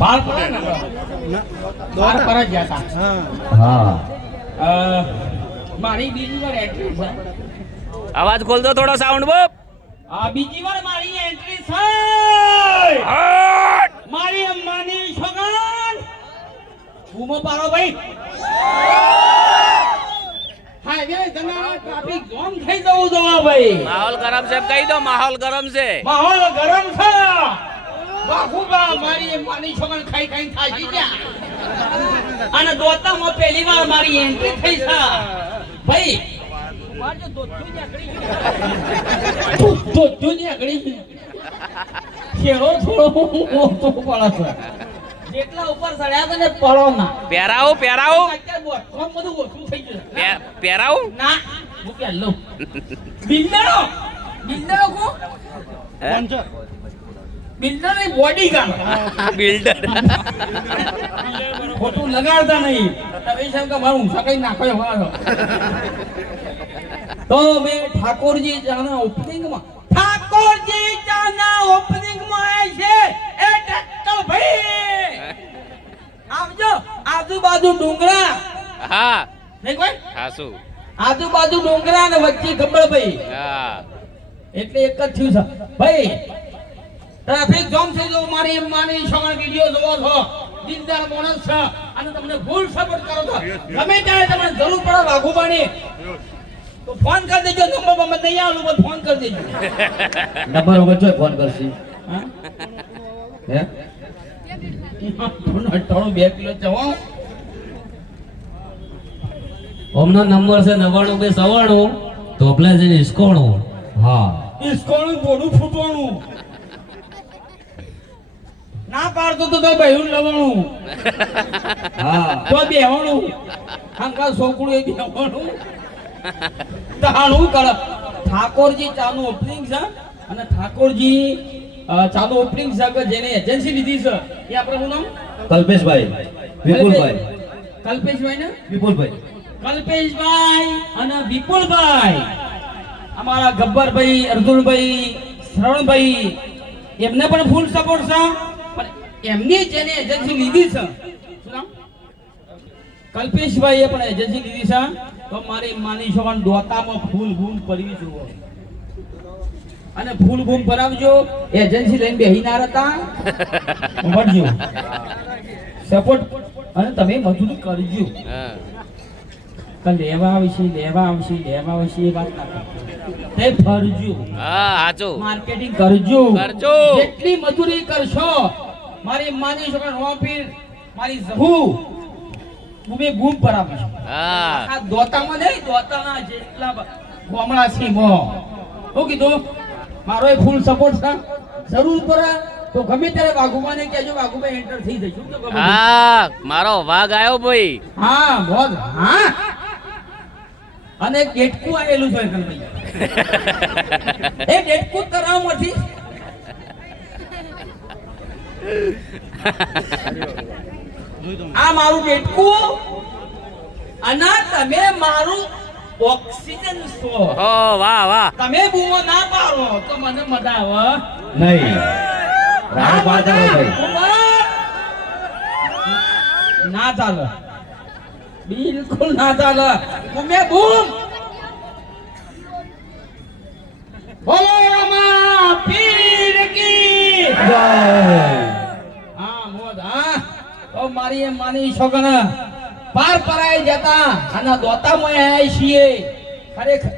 પાર પડે ને પાર પર જ જતા. હા મારી બીજી વાર એન્ટ્રી છે. અવાજ ખોલ દો થોડો સાઉન્ડ બોપ. આ બીજી વાર મારી એન્ટ્રી છે. મારી અમ્માની છોકન બૂમો પાડો ભાઈ. હાઈવે જના ટ્રાફિક જામ થઈ જવું જોવા ભાઈ. માહોલ ગરમ છે એમ કહી દો, માહોલ ગરમ છે. માહોલ ગરમ છે. વાહુબા મારી અમ્માની છોકન ખાઈ ખાઈ થાકી ગયા. અને દોતામાં પહેલી વાર મારી એન્ટ્રી થઈ છે ભાઈ. મારજો દોતું ની આગળી ખેડો થોડો મોટો પડે છે. જેટલા ઉપર ચડ્યા હતા ને પડો ના. પહેરાવું પહેરાવું અત્યારે બોટમાં બધું ઓછું થઈ ગયું. પહેરાવું ના હું પહેલો બિલ્ડરો બિલ્ડરો કો બિલ્ડર ની બોડીગાર્ડ બિલ્ડર. ખોટું લગાડતા નહીં. તમે છે કે મારું સકઈ નાખો મારો. તો મેં ઠાકોરજી ચાના ઓપનિંગમાં ઠાકોરજી ચાના ઓપનિંગમાં આવે છે એ ટક્કર ભાઈ. આવજો. આજુબાજુ ડુંગરા. હા નહીં કોઈ હા શું આજુબાજુ ડુંગરા ને વચ્ચે ખબર ભાઈ. હા એટલે એક જ થયું છે ભાઈ. ટ્રાફિક જામ થઈ ગયો. મારી માની છોકરા વિડિયો જોવો છો. દિલદાર માણસ છે અને તમને ફૂલ સપોર્ટ કરો છો. ગમે ત્યારે તમને જરૂર પડે વાઘુબાની તો ફોન કરી દેજો. નંબર પર નહીં આલું પણ ફોન કરી દેજો. નંબર ઉપર જો ફોન કરશી. હા હે થોડું 2 કિલો જવા. ઓમનો નંબર છે 99 ધોપલા જઈને ઇસ્કોણું. હા ઇસ્કોનું બોડું ફૂટવાનું ના પાડતો તો ભાઈ લવાનું. હા તો બેહવાનું આંકા છોકરું એ બેહવાનું. તાણું કર. ઠાકોરજી ચાનું ઓપનિંગ છે અને ઠાકોરજી ચાનું ઓપનિંગ છે કે જેને એજન્સી લીધી છે એ આપણે શું નામ? કલ્પેશભાઈ વિપુલભાઈ. કલ્પેશભાઈ ને વિપુલભાઈ કલ્પેશભાઈ અને વિપુલભાઈ. અમારા ગબ્બરભાઈ, અર્જુનભાઈ, શ્રવણભાઈ એમને પણ ફૂલ સપોર્ટ છે. પણ એમની જેને એજન્સી લીધી છે શું નામ? કલ્પેશભાઈએ પણ એજન્સી લીધી છે. તો મારી માની છોકરાને દોતામાં ફૂલ બૂમ પડવી જુઓ અને ફૂલ બૂમ પરાવજો. એજન્સી લઈને બેહી ના રહેતા વળજો સપોર્ટ અને તમે મજૂરી કરજો. કે લેવા આવશે લેવા આવશે લેવા આવશે એ વાત ના કરજો. તે ફરજો. હા સાચું માર્કેટિંગ કરજો. કરજો. જેટલી મજૂરી કરશો મારી માની છોકરા રોપીર મારી જહુ બૂમે બૂમ પરાવશે. હા આ દોતામાં નહીં દોતાના જેટલા ગોમડા છે મો હું કીધું મારો એ ફૂલ સપોર્ટ છે. જરૂર પડે તો ગમે ત્યારે વાઘુબાને કહેજો. વાઘુભાઈ એન્ટર થઈ જશું. હા મારો વાઘ આવ્યો ભાઈ. હા બોલ. હા અને ગેટકું આવેલું છે કનભાઈ. એ ગેટકું કરાવમાંથી આ મારું ગેટકું અને તમે મારું ઓક્સિજન છો. ઓ વાહ વાહ. તમે બૂમો ના પાડો તો મને મજા આવે નહીં રાડ પાડતા હો ભાઈ. ના ચાલે. બિલકુલ ના ચાલે. બૂમે બૂમ. બોલો રમા પીર કી જય. હા મોદ. હા તો મારી એમ માની છોકરા પાર પરાઈ જતા અને દોતામાં આયા છીએ ખરેખર